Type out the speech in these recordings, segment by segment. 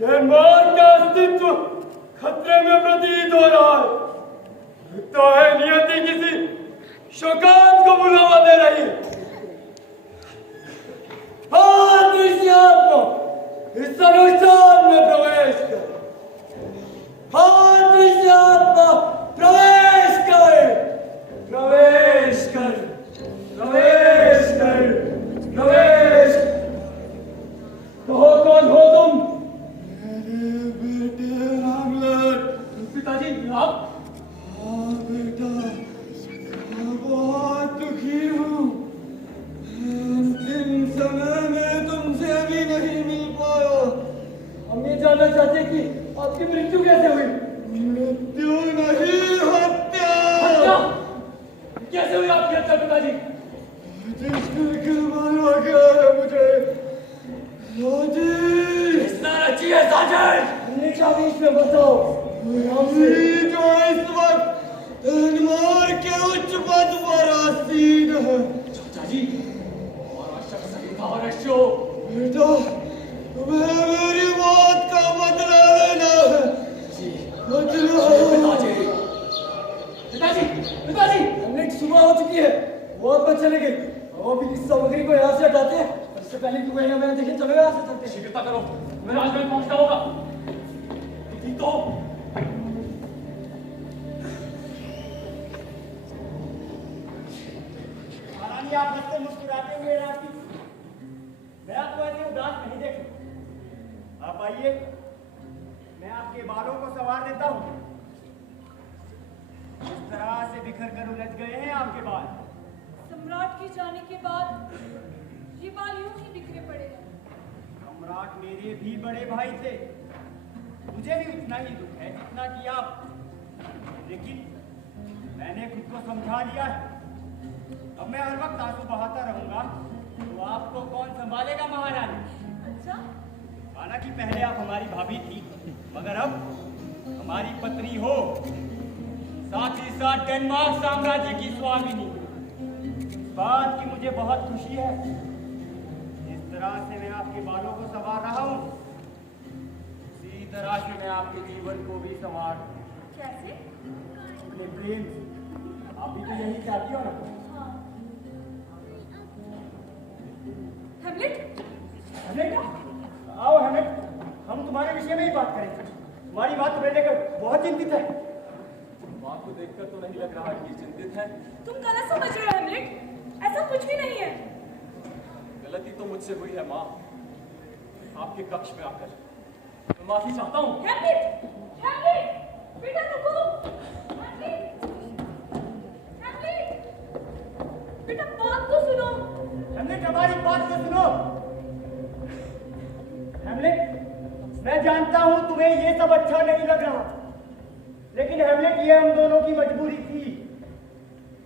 Denmark का अस्तित्व खतरे में प्रतीत हो रहा है। लगता है नियति किसी शोकांत को बुलावा दे रही है। हाँ दृश्यात्मा, इस अनुष्ठान में प्रवेश कर। हाँ दृश्यात्मा, प्रवेश कर, प्रवेश कर, प्रवेश कर, प्रवेश। कहो कौन हो तुम? मेरे बेटे हैमलेट। पिताजी आप? हाँ बेटा, मैं बहुत दुखी हूँ। अंतिम समय में तुमसे भी नहीं मिल पाया। हम ये जानना चाहते हैं कि आपकी मृत्यु कैसे हुई? मृत्यु नहीं, हत्या। हत्या? कैसे हुई आपकी हत्या पिताजी? जिसके मालूम क्या है मुझे? किसने रची है साजिश? निशानीश में बताओ। अभी जो इस वक्त डेनमार्क के उच्च पद पर आसीन है। चाचा जी, हमारा शख्स सही था और रश्यो। बेटा, तुम्हें मेरी मौत का बदला लेना है। जी, बदला। पिताजी, पिताजी, पिताजी, हमने सुबह हो चुकी है। बहुत बच चले गए। वो भी इस सामग्री को यहाँ से हटाते हैं। इससे पहले कि कोई हमें देखे, चलो यहाँ से चलते हैं। शीघ्रता करो, हमें राजमहल पहुंचना होगा। ठीक तो आप हंसते मुस्कुराते हुए राती, मैं आपको ऐसे उदास नहीं देखूं। आप आइए, मैं आपके बालों को संवार देता हूं। इस तरह से बिखर कर उलझ गए हैं आपके बाल। सम्राट के जाने के बाद ये बाल यूं ही बिखरे पड़े हैं। सम्राट मेरे भी बड़े भाई थे। मुझे भी उतना ही दुख है जितना कि आप, लेकिन मैंने खुद को समझा लिया है। अब मैं हर वक्त आंसू बहाता रहूंगा तो आपको कौन संभालेगा महारानी? अच्छा? माना कि पहले आप हमारी भाभी थी, मगर अब हमारी पत्नी हो, साथ ही साथ डेनमार्क साम्राज्य की स्वामिनी। इस बात की मुझे बहुत खुशी है। जिस तरह से मैं आपके बालों को संवार रहा हूँ, उसी तरह से मैं आपके जीवन को भी संवार। कैसे? अपने प्रेम से। आप भी तो यही चाहती हो ना? हाँ। हैमलेट? हैमलेट? आओ हैमलेट, हम तुम्हारे विषय में ही बात करेंगे। तुम्हारी बात तुम्हें लेकर बहुत चिंतित है। माँ को देखकर तो नहीं लग रहा कि चिंतित है। तुम गलत समझ रहे हो हैमलेट। ऐसा कुछ भी नहीं है। गलती तो मुझसे हुई है माँ। आपके कक्ष में आकर मैं माफी चाहता हूँ। हैमलेट! हैमलेट! बेटा रुको! हैमलेट! हैमलेट! बेटा बात तो सुनो। हैमलेट, हमारी बात तो सुनो। हैमलेट, मैं जानता हूं तुम्हें ये सब अच्छा नहीं लग रहा, लेकिन हैमलेट ये हम दोनों की मजबूरी थी।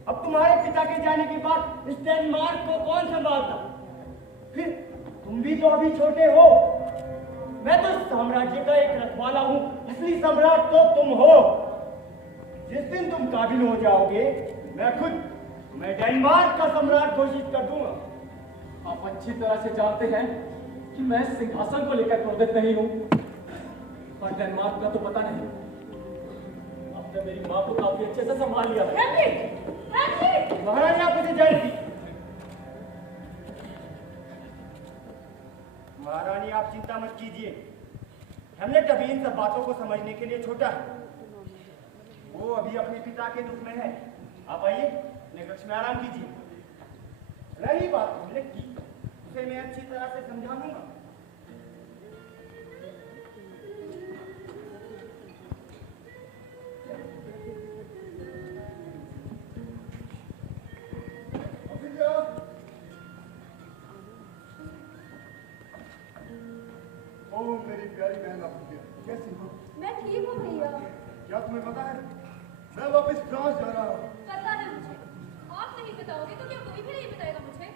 अब तुम्हारे पिता के जाने के बाद इस डेनमार्क को कौन संभालता? फिर तुम भी तो अभी छोटे हो। मैं तो इस साम्राज्य का एक रखवाला हूं, असली सम्राट तो तुम हो। जिस दिन तुम काबिल हो जाओगे, मैं खुद तुम्हें डेनमार्क का सम्राट घोषित कर दूंगा। आप अच्छी तरह से जानते हैं कि मैं सिंहासन को लेकर क्रोधित नहीं हूँ, और डेनमार्क का तो पता नहीं। आपने मेरी माँ को काफी अच्छे से संभाल लिया है। हैमलेट! हैमलेट! महारानी आप मुझे जानती। महारानी आप चिंता मत कीजिए। हैमलेट अभी इन सब बातों को समझने के लिए छोटा है। वो अभी अपने पिता के दुख में है। आप आइए, अपने कक्ष में आराम कीजिए। रही बात हैमलेट की, उसे मैं अच्छी तरह से समझा दूंगा। ओ मेरी प्यारी बहन अफिया, कैसी हो? मैं ठीक हूँ भैया। क्या तुम्हें पता है, मैं वापस फ्रांस जा रहा हूँ। पता है मुझे। आप नहीं बताओगे तो क्या कोई भी नहीं बताएगा मुझे?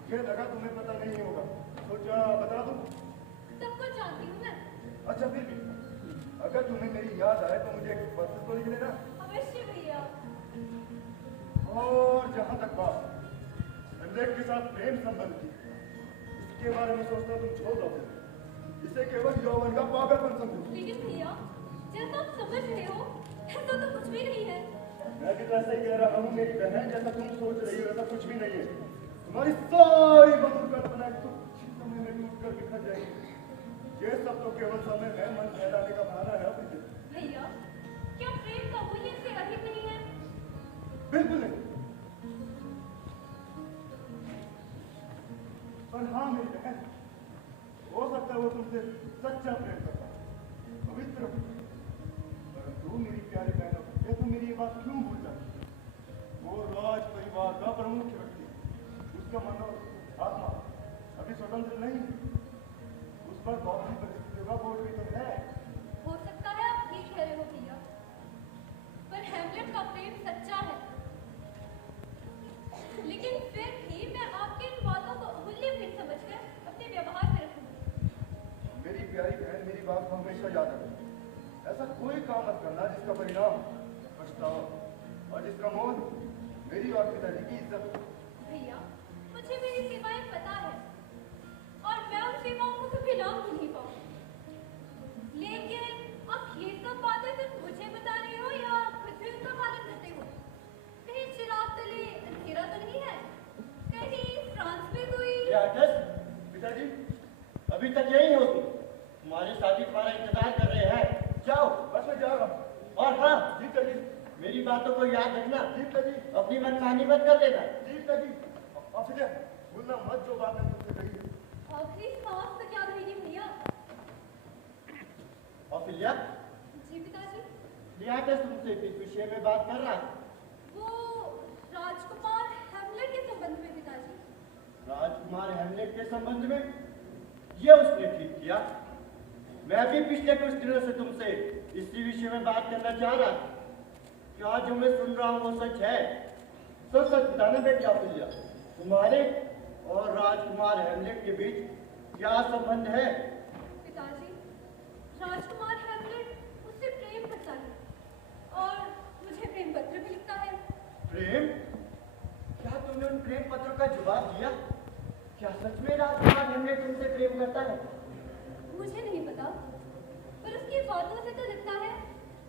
मुझे लगा तुम्हें पता नहीं होगा, सोचा बता दूं। सब कुछ जानती हूँ मैं। अच्छा फिर भी अगर तुम्हें मेरी याद आए तो मुझे एक पत्र तो लिख लेना। अवश्य भैया। और जहाँ तक बात हैमलेट के साथ प्रेम संबंध की, इसके बारे में सोचना तुम छोड़ दो। इसे केवल यौवन का पागलपन समझो। लेकिन भैया जैसा आप समझ रहे हो ऐसा तो कुछ भी नहीं है। मैं भी वैसा ही कह रहा हूँ मेरी बहन, जैसा तुम सोच रही हो वैसा कुछ भी नहीं है। तुम्हारी सारी मधुर कल्पनाएं कुछ समय में टूट कर बिखर जाएगी। ये सब तो केवल समय में मन बहलाने का बहाना है। भैया क्या प्रेम का मूल्य इससे अधिक नहीं है? बिल्कुल नहीं। पर हाँ मेरी बहन, हो सकता है वो तुमसे सच्चा प्रेम करता है, पवित्र, परंतु मेरी प्यारी बहनों, ये तुम मेरी ये बात क्यों भूल जाती? वो राज परिवार का प्रमुख व्यक्ति, उसका मनो आत्मा अभी स्वतंत्र नहीं, उस पर बहुत सी परिस्थितियों का बोझ भी तो है। हो सकता है आप ठीक कह रहे हो भैया, पर हैमलेट का प्रेम सच्चा है। लेकिन फिर भी मैं आपके इन बातों को अमूल्य भेद समझकर अपने व्यवहार में रखूंगी। मेरी प्यारी बहन, मेरी बात को हमेशा याद रखना। ऐसा कोई काम मत करना जिसका परिणाम पछतावा और जिसका मोल मेरी और पिताजी की इज्जत। भैया मुझे मेरी सीमाएं पता है और मैं उन सीमाओं को कभी लांघ नहीं पाऊं। लेकिन अब ये सब बातें सिर्फ मुझे बता रही हो या खुद भी उनका पालन करते हो? कहीं चिराग तले अंधेरा तो नहीं है? कहीं फ्रांस में कोई पिताजी अभी तक यही होगी। तुम्हारी शादी तुम्हारा इंतजार कर रहे हैं। जाओ, बस मैं जा रहा हूँ। और हाँ जी पिताजी। मेरी बातों को याद रखना। जी पिताजी। अपनी मनमानी मत कर देना। जी पिताजी। ऑफिसर, भूलना मत जो बात मैंने तुमसे कही है। आखिरी सांस तक याद रहेगी भैया। ऑफिलिया, जी पिताजी। लियाकत तुमसे किस विषय में बात कर रहा है? वो राजकुमार हैमलेट के संबंध में पिताजी। राजकुमार हेमलेट के संबंध में? ये उसने ठीक किया। मैं भी पिछले कुछ दिनों से तुमसे इसी विषय में बात करना चाह रहा था। क्या जो मैं सुन रहा हूँ वो सच है? तो सच बताना बेटी ऑफिलिया, तुम्हारे और राजकुमार हेमलेट के बीच क्या संबंध है? पिताजी राजकुमार हैमलेट उससे प्रेम करता है और मुझे प्रेम पत्र भी लिखता है। प्रेम? क्या तुमने उन प्रेम पत्रों का जवाब दिया? क्या सच में राजकुमार हेमलेट तुमसे प्रेम करता है? मुझे नहीं पता, पर उसकी बातों से तो लगता है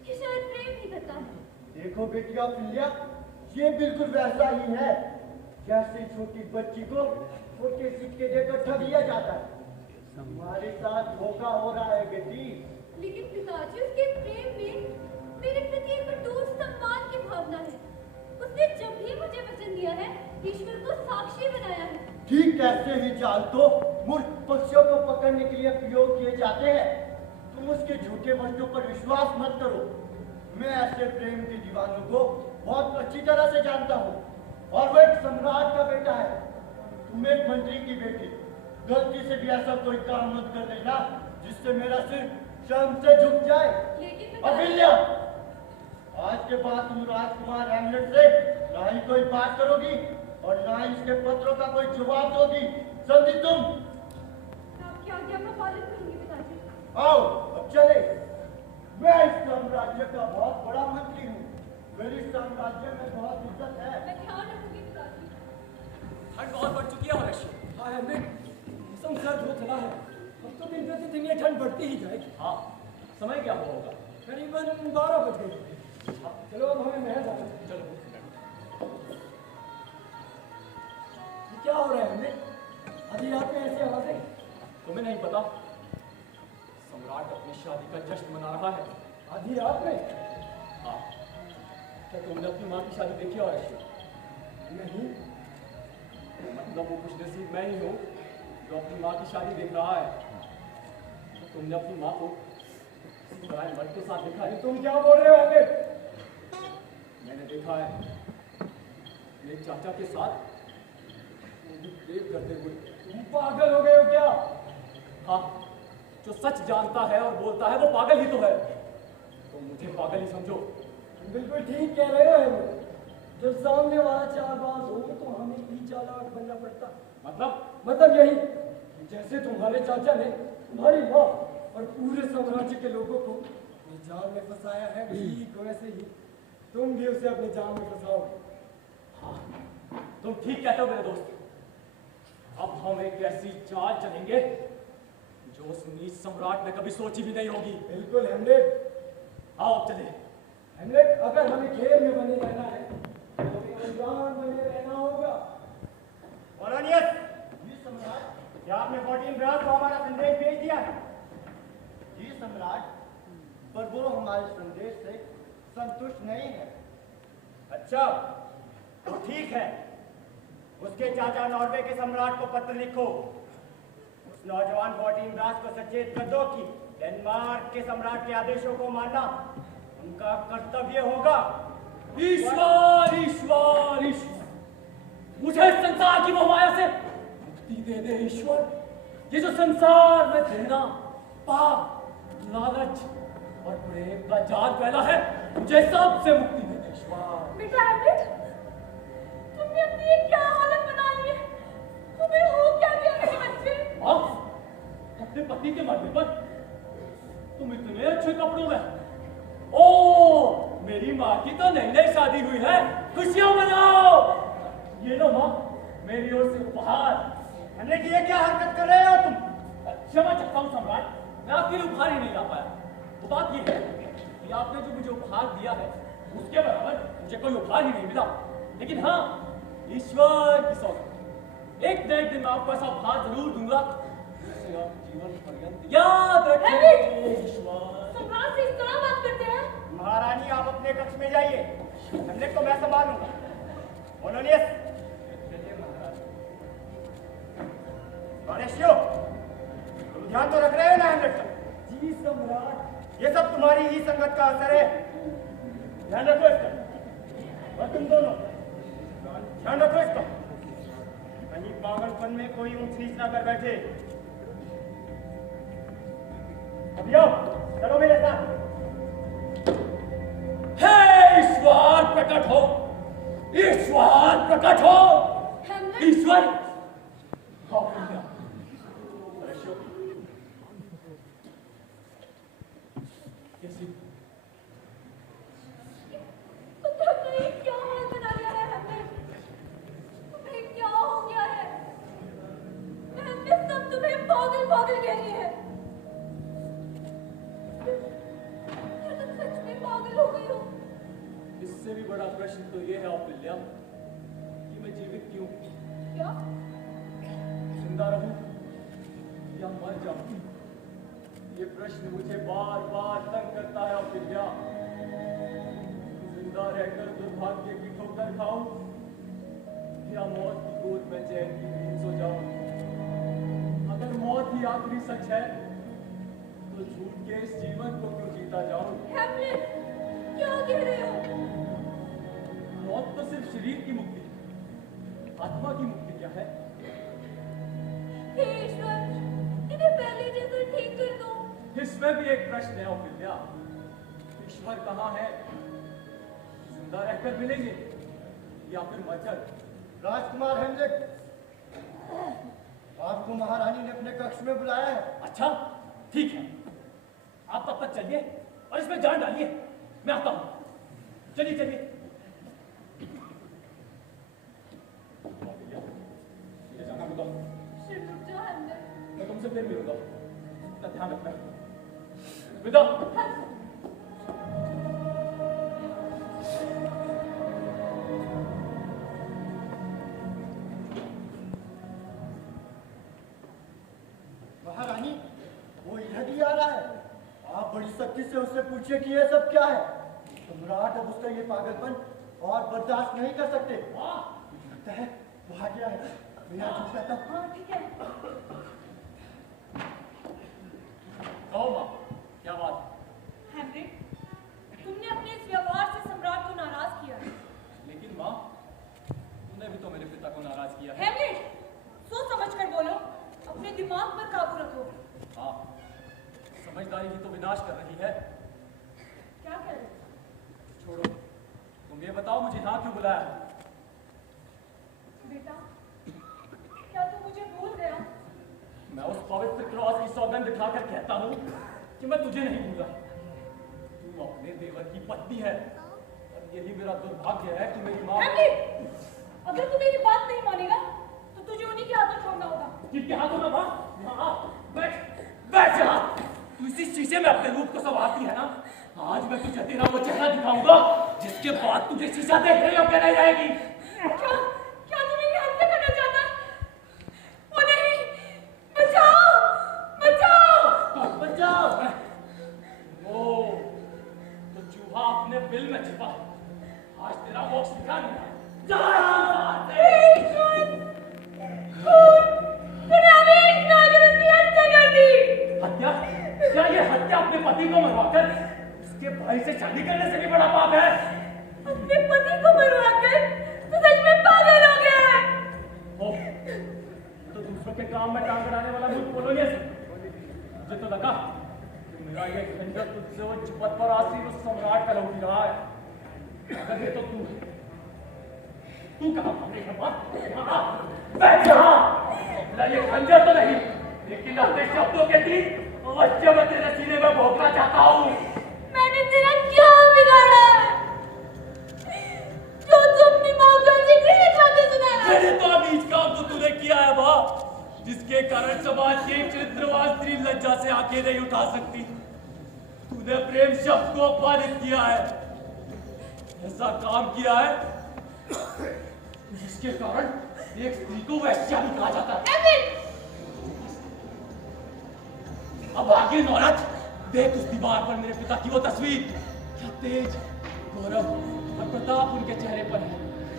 कि शायद प्रेम ही करता है। देखो बेटी ऑफिलिया, ये बिल्कुल वैसा ही है जैसे छोटी बच्ची को छोटे सिक्के देकर ठग लिया जाता है। तुम्हारे साथ धोखा हो रहा है बेटी। लेकिन पिताजी उसके प्रेम में मेरे प्रति एक अटूट सम्मान की भावना है। उसने जब भी मुझे वचन दिया है ईश्वर को साक्षी बनाया है। ठीक ऐसे ही जाल तो मूर्ख पक्षियों को पकड़ने के लिए प्रयोग किए जाते हैं। तुम उसके झूठे वचनों पर विश्वास मत करो। मैं ऐसे प्रेम के दीवानों को बहुत अच्छी तरह से जानता हूँ और वो एक सम्राट का बेटा है। तुम एक मंत्री की बेटी, गलती से भी ऐसा कोई काम मत कर देना जिससे मेरा सिर शर्म से झुक जाए। लेकिन अभिल्या, आज के बाद तुम राजकुमार हेमलेट से ना ही कोई बात करोगी और ना ही इसके पत्रों का कोई जवाब दोगी। समझी तुम? मैं आपकी आज्ञा का पालन करूंगी पिताजी। आओ अब चले। मैं इस साम्राज्य का बहुत बड़ा मंत्री हूँ। मेरी साम्राज्य में बहुत इज्जत है। मैं ध्यान रखूंगी पिताजी। ठंड बहुत बढ़ चुकी है और हाँ हैमलेट, मौसम सर्द हो चला है। अब तो दिन प्रतिदिन ये ठंड बढ़ती ही जाएगी। हाँ, समय क्या हुआ होगा? करीबन 12 बज गए। चलो अब हमें महल जाना है। चलो। ये क्या हो रहा है हैमलेट? आधी रात में ऐसी आवाजें? तुम्हें नहीं पता? सम्राट अपनी शादी का जश्न मना रहा है। आधी रात में? हाँ। क्या तुमने अपनी माँ की शादी देखी और नहीं? मतलब वो कुछ नसीब मैं ही हूँ जो अपनी माँ की शादी देख रहा है। तो तुमने अपनी माँ को किसी पराये मर्द के साथ देखा है? तुम क्या बोल रहे हो हैमलेट? मैंने देखा है मेरे चाचा के साथ प्रेम करते हुए। तुम पागल हो गए हो क्या? हाँ, जो सच जानता है और बोलता है वो पागल ही तो है। तो मुझे पागल ही समझो। बिल्कुल ठीक कह रहे हो हैमलेट। जब सामने वाला चालबाज हो तो हमें भी चालाक बनना पड़ता। मतलब यही कि जैसे तुम्हारे चाचा ने तुम्हारी माँ और पूरे साम्राज्य के लोगों को अपने जाल में फंसाया है, ठीक वैसे ही तुम भी उसे अपने जाल में फंसाओगे। हाँ, तुम ठीक कहते हो मेरे दोस्त। अब हम एक ऐसी चाल चलेंगे जो जो उस नीच सम्राट ने कभी सोची भी नहीं होगी। बिल्कुल हेमलेट। आओ अब चले। हेमलेट, अगर हमें खेल में बने रहना है तो अनजान बने रहना होगा। पोलोनियस, जी सम्राट। क्या आपने 14 ब्रास को हमारा संदेश भेज दिया है? जी सम्राट, पर वो हमारे संदेश से संतुष्ट नहीं है। अच्छा, तो ठीक है। उसके चाचा नॉर्वे के सम्राट को पत्र लिखो। उस नौजवान 14 ब्रास को सचेत कर दो कि डेनमार्क के सम्राट के आदेशों को मानना उनका कर्तव्य होगा। ईश्वर ईश्वर ईश्वर, मुझे इस संसार की मोहमाया से मुक्ति दे दे ईश्वर। ये जो संसार में घृणा, पाप, लालच और प्रेम का जाल फैला है, मुझे सबसे मुक्ति दे दे ईश्वर। बेटा हेमलेट, तुमने अपनी ये क्या हालत बना ली है? तुम्हें हो क्या गया मेरे बच्चे? अपने पति के मरने पर तुम इतने अच्छे कपड़ों में। ओ, मेरी माँ की तो नई नई शादी हुई है, खुशियां मनाओ। ये लो माँ, मेरी ओर से उपहार। हमने ये क्या हरकत कर रहे हो तुम? क्षमा चाहता हूँ सम्राट, मैं आपके लिए उपहार ही नहीं ला पाया। वो बात ये है कि आपने जो मुझे उपहार दिया है उसके बराबर मुझे कोई उपहार ही नहीं मिला। लेकिन हाँ, ईश्वर की सौगात, एक न एक दिन मैं आपको ऐसा उपहार जरूर दूंगा जिससे आप जीवन पर्यंत याद रखेंगे। ईश्वर सम्राट से इस तरह बात करते हैं? महारानी, आप अपने कक्ष में जाइए। हमने को मैं संभालूंगा। पोलोनियस, मनुष्यों, तुम ध्यान तो रख रहे हो ना हेमलेट का? जी सम्राट। ये सब तुम्हारी ही संगत का असर है। ध्यान रखो इसका। और तुम दोनों ध्यान रखो इसका, कहीं पागलपन में कोई ऊंच नीच ना कर बैठे। अभी आओ, चलो मेरे साथ। हे ईश्वर प्रकट हो, ईश्वर प्रकट हो। हेमलेट, ईश्वर हाँ, क्या? मनुष्यों, कैसी तुमने क्या हाल बना लिया है हेमलेट? तुम्हें क्या हो गया है? हमने सब तुम्हें पागल पागल कह रही है। क्या तुम सच में पागल हो गई हो? इससे भी बड़ा प्रश्न तो ये है औपिल्या कि मैं जीवित क्यों, क्या? जिंदा रहूं या मर जाऊं। ये प्रश्न मुझे बार बार तंग करता है औपिल्या। जिंदा रहकर दुर्भाग्य की ठोकर खाऊं या मौत की गोद में चैन की नींद सो जाऊं। अगर मौत ही आखिरी सच है तो झूठ के इस जीवन को क्यों जीता जाऊं। हेमलेट, क्या कह रहे हो? मौत तो सिर्फ शरीर की मुक्ति, आत्मा की मुक्ति क्या है? हे ईश्वर, इन्हें पहले जैसा ठीक कर दो। इसमें भी एक प्रश्न है औपिल्या, ईश्वर कहाँ है? जिंदा रहकर मिलेंगे या फिर मरकर? राजकुमार हेमलेट, आपको महारानी ने अपने कक्ष में बुलाया है। अच्छा, ठीक है, आप तब तक चलिए और इसमें जान डालिए, मैं आता हूं। चलिए चलिए। ये जाना होगा, शिव, रुक जाओ हेमलेट। मैं तुमसे फिर मिलूंगा, अपना ध्यान रखना। विदा। महारानी, वो इधर ही आ रहा है। आप बड़ी सख्ती से उससे पूछिए कि ये सब क्या है। सम्राट अब उसका ये पागलपन और बर्दाश्त नहीं कर सकते। लगता है वो आ गया है। मैं यहाँ चुप रहता हूँ। हाँ, ठीक है। कहो माँ, क्या बात है? हेमलेट, तुमने अपने इस व्यवहार से सम्राट को नाराज किया है। लेकिन माँ, तुमने भी तो मेरे पिता को नाराज किया है। हेमलेट, सोच समझ कर बोलो, अपने दिमाग पर काबू रखो। हाँ, समझदारी ही तो विनाश कर रही है। क्या कह रहे हो? छोड़ो, तुम ये बताओ मुझे यहाँ क्यों बुलाया है? बेटा, क्या तुम मुझे भूल गया? मैं उस पवित्र क्रॉस की सौगंध खाकर कहता हूँ कि मैं तुझे नहीं भूला। तू अपने देवर की पत्नी है और यही मेरा दुर्भाग्य है कि मेरी माँ। हेमलेट, अगर तू मेरी बात नहीं मानेगा तो तुझे उन्हीं के हाथों छोड़ना होगा। किसके हाथों में माँ? हाँ, बैठ बैठ। शीशे में अपने रूप को संवारती है ना, आज मैं तुझे तेरा वो चेहरा दिखाऊंगा जिसके बाद तुझे शीशा देख रही हो क्या नहीं रहेगी। क्या क्या तुम मेरी हत्या करना चाहता है? ओ नहीं, बचाओ बचाओ बचाओ। ओ तो चूहा अपने बिल में छिपा, आज तेरा बॉक्स दिखा नहीं। हत्या? क्या ये हत्या अपने पति को मरवाकर उसके भाई से शादी करने से भी बड़ा पाप है? अपने पति को मरवाकर तो सच में पागल हो गया है। तो दूसरों के काम में टांग अड़ाने वाला मुझ पोलोनियस, मुझे तो लगा कि मेरा ये खंजर तुझसे वो चिपट पर आसीन उस सम्राट का लौट रहा है। अगर ये तो तू कहाँ भागेगा बात? बैठ यहाँ। मेरा ये खंजर तो नहीं, लेकिन अपने शब्दों के तीर अवश्य मैं तेरे सीने में भोंकना चाहता हूँ। मैंने तेरा क्या बिगाड़ा है जो तू अपनी माँ को ऐसे कहना चाहते सुना है? मैंने तो नीच काम तो तूने किया है माँ, जिसके कारण समाज की एक चरित्रवान स्त्री लज्जा से आंखें नहीं उठा सकती। तूने प्रेम शब्द को अपमानित किया है, ऐसा काम किया है जिसके कारण एक स्त्री को वैश्या भी कहा जाता है। अब आगे नौरत देख उस दीवार पर मेरे पिता की वो तस्वीर, क्या तेज, गौरव और प्रताप उनके चेहरे पर है।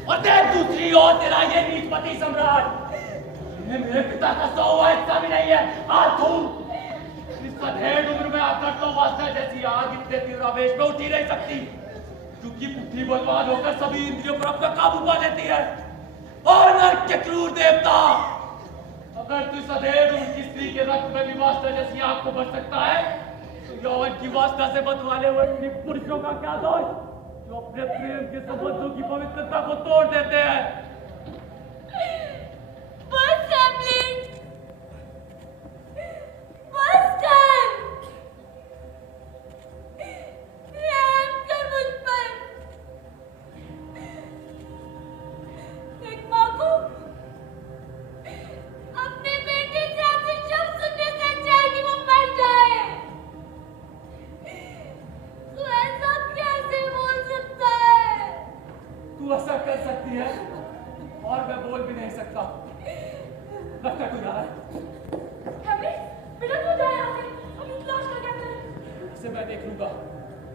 और देख दूसरी ओर तेरा ये नीचपति सम्राट, इन्हें मेरे पिता का 100वां हिस्सा भी नहीं है। आथू इस अधेड़ उम्र में आकर तो वास्ता जैसी आग इतने तीव्र आवेश में उठी नहीं सकती, क्योंकि बुद्धि बलवान होकर सभी इंद्रियों पर अपना काबू पा लेती है। और नर्क के क्रूर देवता, अगर तू सदैव उनकी स्त्री के रक्त में भी वास्ता जैसी आग को भर सकता है, तो यौवन की वास्ता से बदवाले हुए पुरुषों का क्या दोष जो अपने प्रेम के संबंधों की पवित्रता को तोड़ देते हैं। बस हैमलेट, बस कर, रहम कर मुझ पर। एक माँ को अपने बेटे से ऐसे शब्द सुनने से अच्छा है कि वो मर जाए। तू ऐसा कैसे बोल सकता है? तू ऐसा कर सकती है और मैं बोल भी नहीं सकता। लगता तू जा रहा है। हमें बेटा तू जा यहाँ से, हम इस लाश का क्या करें? इसे मैं देख लूंगा,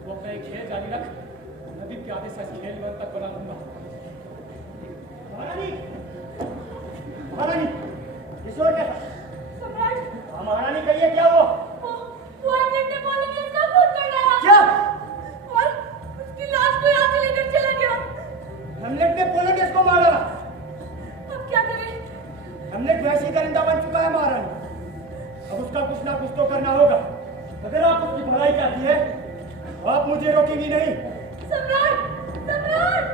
वो अपना एक खेल जारी रख, मैं भी प्यादे से ऐसे खेल तक बना लूंगा। महारानी, महारानी, किशोर क्या? सम्राट, महारानी कहिए क्या वो? वो हैमलेट ने पोलोनियस का खून कर डाला। क्या? और उसकी लाश को यहाँ से लेकर चला गया। हेमलेट ने पोलोनियस को मार डाला। अब क्या करें? हेमलेट वैसी दरिंदा बन चुका है महारानी, अब उसका कुछ ना कुछ तो करना होगा। अगर आप उसकी भलाई चाहती है, आप मुझे रोकेंगी नहीं। सम्राट, सम्राट,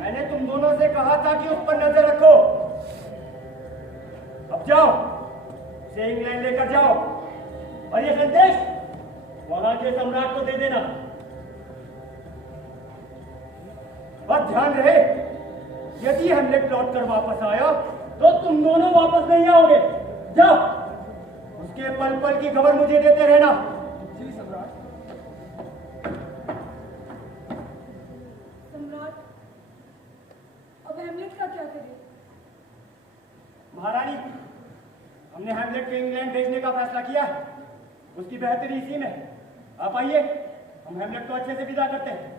मैंने तुम दोनों से कहा था कि उस पर नजर रखो। अब जाओ, उसे इंग्लैंड लेकर जाओ और ये संदेश वहां के सम्राट को दे देना। और ध्यान रहे, यदि हेमलेट लौट कर वापस आया तो तुम दोनों वापस नहीं आओगे। जाओ, उसके पल पल की खबर मुझे देते रहना। जी सम्राट। सम्राट, अब हैमलेट का क्या करें? महारानी, हमने हेमलेट को इंग्लैंड भेजने का फैसला किया है। उसकी बेहतरी इसी में। आप आइए, हम हेमलेट को अच्छे से विदा करते हैं।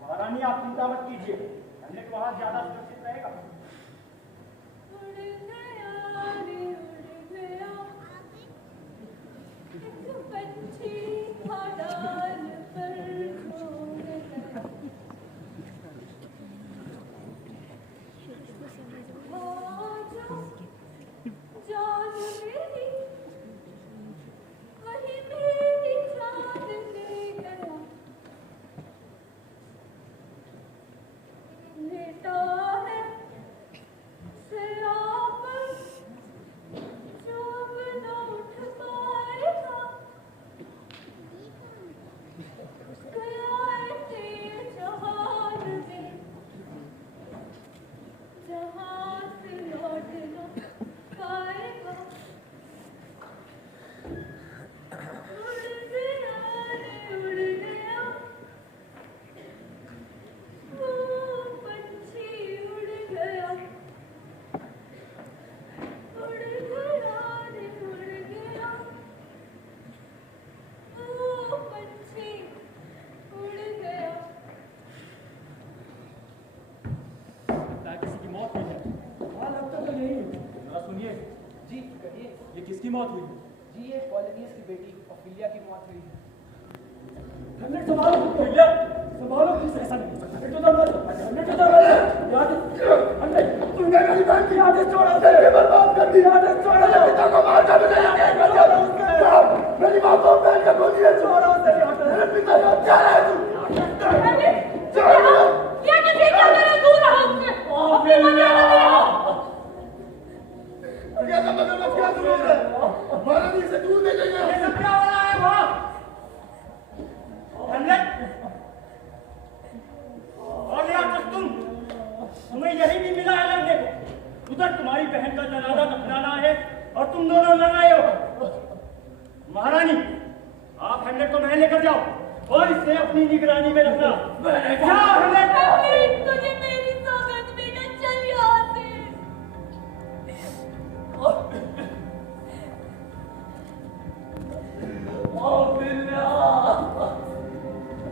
महारानी, आप चिंता मत कीजिए, हेमलेट वहां ज्यादा सुरक्षित रहेगा। उड़ गया रे उड़ गया, एक पंछी था डाल पर खो गया। जान मेरी वही मेरी जान ले गया। लेटा है शराब किसकी मौत हुई? जी ये पॉलिनियस की बेटी ऑफिलिया की मौत हुई है। हमने संभालो भैया, संभालो, ऐसा नहीं हो सकता। हमने तो दरवाजा याद हमने तुमने मेरी बहन की आदत छोड़ा दे, बर्बाद कर दी, आदत छोड़ा दे, पिता को मार कर दे, मेरी मां को बहन का गोली है, छोड़ा दे, मेरे पिता का क्या है तू? ये किसी क्या करे, दूर रहो उससे, अपनी मर्यादा में रहो। क्या समझ में क्या तू बोल रहा है? महारानी से दूर ले जाइए। ये सब क्या हो रहा है वहां? हेमलेट और लियाकत, तुम्हें यही भी मिला है लड़ने को। उधर तुम्हारी बहन का जनाजा दफनाना है और तुम दोनों लड़ रहे हो। महारानी, आप हेमलेट को महल लेकर जाओ और इसे अपनी निगरानी में रखना। जाओ हेमलेट। तुझे मेरी सौगंध, बेटा चल यहाँ से।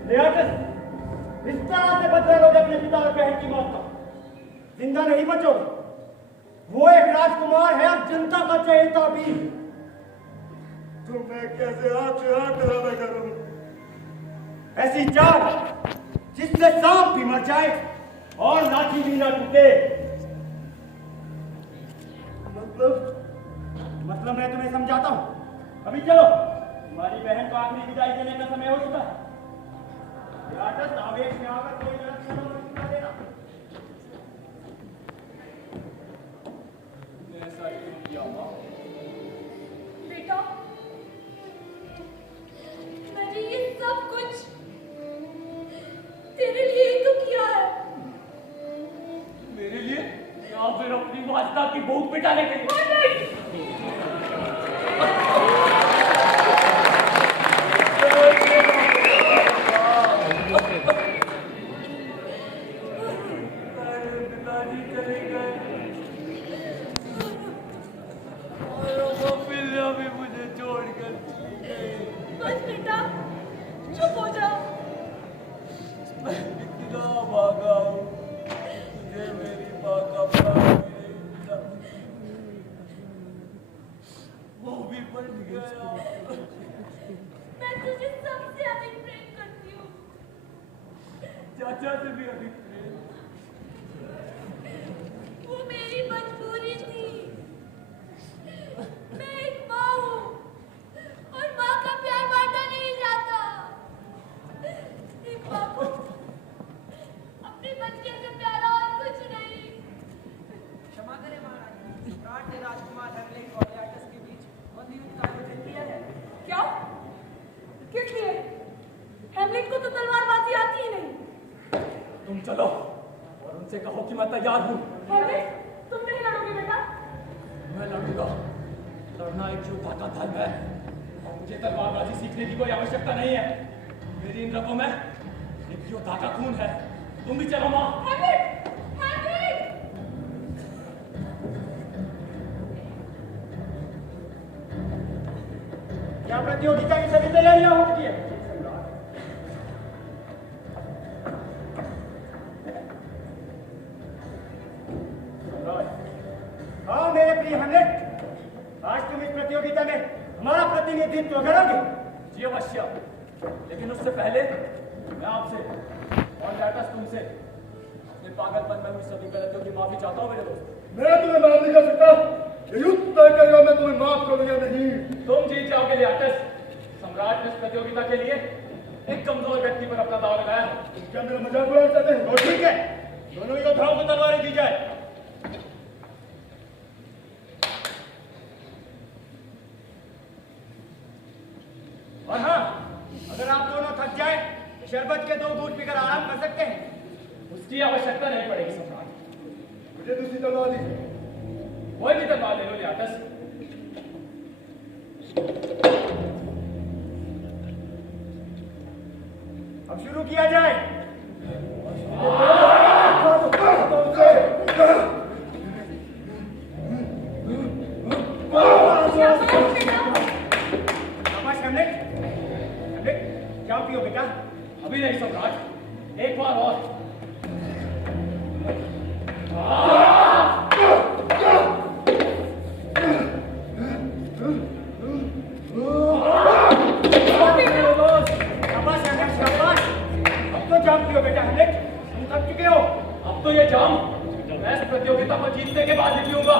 लियाकत, इस तरह से बदला लोगे अपने पिता और बहन की मौत का। जिंदा नहीं बचोगे। वो एक राजकुमार है और जनता का चहेता भी। तो मैं कैसे हाथ से हाथ डरावे करूं? ऐसी चाल जिससे सांप भी मर जाए और लाठी भी ना टूटे। मतलब मैं तुम्हें समझाता हूं। अभी चलो, तुम्हारी बहन को आखिरी विदाई देने का समय हो चुका है। लियाकत, आवेश में आकर कोई गलत कदम मत उठा देना। ऐसा क्यों किया मां? बेटा, मैंने ये सब कुछ तेरे लिए ही तो किया है। मेरे लिए या फिर अपनी वास्ता की भूख मिटाने के लिए? पिताजी चले गए और वो पिल्ला भी मुझे छोड़कर बस बेटा, चुप हो जाओ। कितना भागा हूँ, मुझे मेरी माँ का प्यार भी नहीं मिला। वो भी बन गया। मैं तुझे सबसे अधिक प्रेम करती हूँ। चाचा से भी अधिक प्रेम। वो मेरी मजबूरी थी। मैं एक माँ हूँ और माँ का प्यार बांटा नहीं जाता। एक माँ को अपने बच्चे से प्यारा और कुछ नहीं। क्षमा करें महारानी, सम्राट ने राजकुमार हेमलेट और लियाकत के बीच बंद युद्ध का आयोजन किया है। क्या? किस लिए? हेमलेट को तो तलवारबाजी आती ही नहीं। तुम चलो और उनसे कहो कि मैं तैयार हूँ। हेमलेट, तुम नहीं लड़ोगे बेटा? मैं लड़ूंगा। लड़ना एक योद्धा का धर्म है और मुझे तलवारबाजी सीखने की कोई आवश्यकता नहीं है। मेरी इन रगों में एक योद्धा का खून है। तुम भी चलो माँ। हेमलेट! हेमलेट! क्या प्रतियोगिता की सभी तैयारियां हो चुकी है? हाँ मेरे प्रिय हेमलेट, आज तुम इस प्रतियोगिता में हमारा प्रतिनिधित्व करोगे। जी अवश्य, लेकिन उससे पहले मैं आपसे और लियाकत तुमसे अपने पागलपन में हुई सभी गलतियों की माफी चाहता हूँ मेरे दोस्त। मैं तुम्हें माफ नहीं कर सकता। ये युद्ध तय करेगा मैं तुम्हें माफ करूंगा नहीं। तुम जीत जाओगे लियाकत। सम्राट ने इस प्रतियोगिता के लिए एक कमजोर व्यक्ति पर अपना दाव लगाया है। क्या मेरा मजाक उड़ाना चाहते हैं? तो ठीक है, दोनों योद्धाओं को तलवारें दी जाए। और हाँ, अगर आप दोनों थक जाए तो शरबत के 2 घूंट पीकर आराम कर सकते हैं। उसकी आवश्यकता नहीं पड़ेगी सम्राट। मुझे दूसरी तलवार दीजिए। कोई भी तलवार ले लो लियाकत। अब शुरू किया जाए। शाबाश हेमलेट। हेमलेट, क्या पियो बेटा? अभी नहीं सम्राट, एक बार और। ये जाम मैं इस प्रतियोगिता को जीतने के बाद ही पीऊंगा।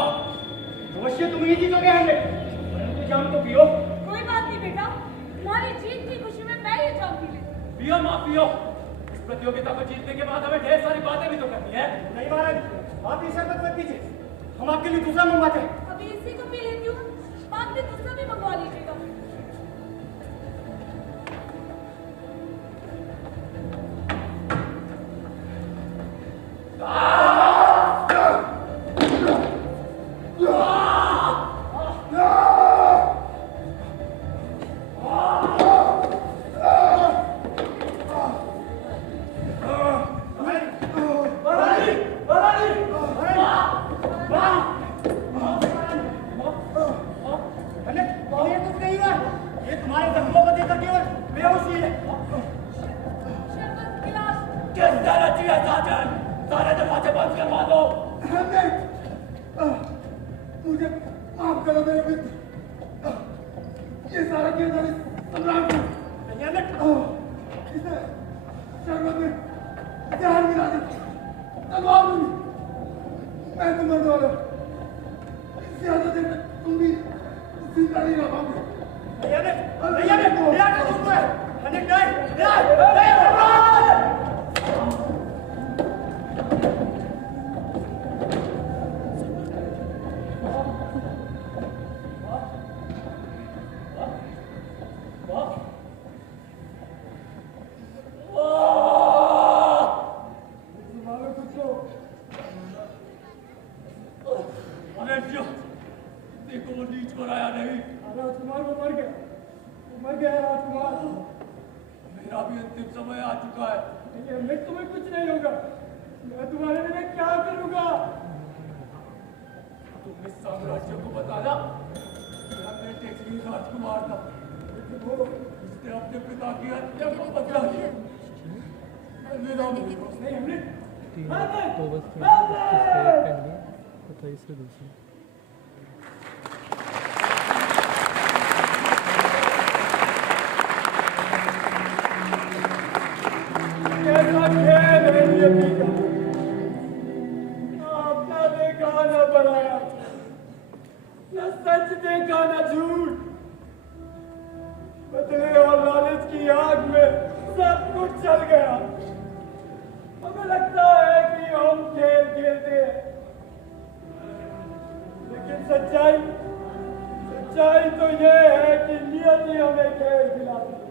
अवश्य तुम ही जीतोगे हेमलेट, परंतु जाम तो पियो। कोई बात नहीं बेटा, तुम्हारी जीत की खुशी में मैं ये जाम पी लेती हूँ। पियो माँ पियो। इस प्रतियोगिता को जीतने के बाद हमें ढेर सारी बातें भी तो करनी है। नहीं महाराज, आप ये शरबत मत पीजिए, हम आपके लिए दूसरा मंगवाते हैं। अभी इसी को पी लेती हूँ, बाद में दूसरा भी मंगवा लीजिएगा। मुझे माफ करो मेरे मित्र, ये सारा किया था सम्राट को। इसे शरबत में जहर मिला दी, तलवार दूंगी, मैं तो मरने वाला हूँ। इससे ज्यादा देर तक तुम भी जिंदा नहीं रह पाओगे। देखो वो नीच पर आया नहीं। राजकुमार वो मर गया राजकुमार। मेरा भी अंतिम समय आ चुका है। हेमलेट, तुम्हें कुछ नहीं होगा, मैं तुम्हारे लिए क्या करूंगा। तुम इस साम्राज्य को बताना हेमलेट एक वीर राजकुमार था, उसने अपने पिता की हत्या को बदला दिया। नहीं हेमलेट, तो बस पहले तो इससे दूसरी अपना देखा न बनाया, न सच देखा न झूठ, बदले और लालच की आग में सब कुछ चल गया। हमें लगता है कि हम खेल खेलते हैं, लेकिन सच्चाई तो ये है कि नियति हमें खेल खिलाती है।